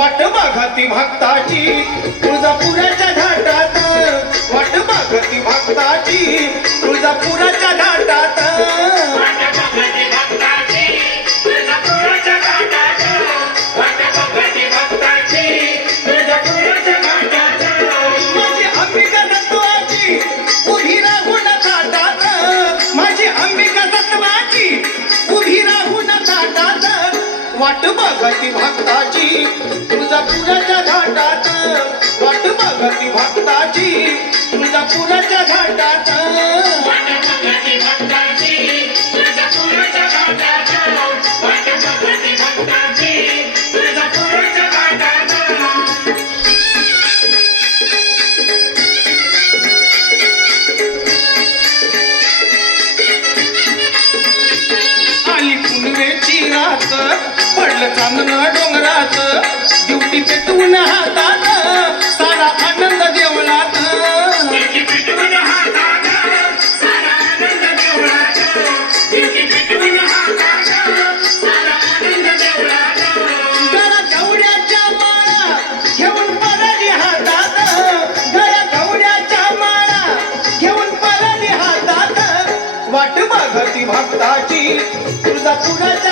वाट बघती भक्ताची तुळजापुराच्या घाटात, वाट बघती भक्ताची तुळजापुराच्या घाटात, वाट बघती भक्ताची तुळजापुराच्या घाटात, वाट बघती भक्ताची तुळजापुराच्या घाटात. माझी अंबिका तत्वाची उभी राहून थाटात, माझी अंबिका तत्वाची उभी राहून थाटात, वाट बघती भक्ताची तुळजापुराच्या घाटात, वाट बघती भक्ताची तुळजापुराच्या घाटात. वाट बघती भक्ताची तुळजापुराच्या घाटात, वाट बघती भक्ताची तुळजापुराच्या घाटात. आली पुनवेची रात, पडलं चांदणं डोंगरात, दिवटी पेटवून हातात, सारा आनंद देवळात. दिवटी पेटवून हातात, सारा आनंद देवळात. दिवटी पेटवून हातात, सारा आनंद देवळात. गळा गवड्याच्या माळा घेऊन पराडी हातात, गळा गवड्याच्या माळा घेऊन पराडी हातात, वाट बघती भक्ताची तुळजापुराच्या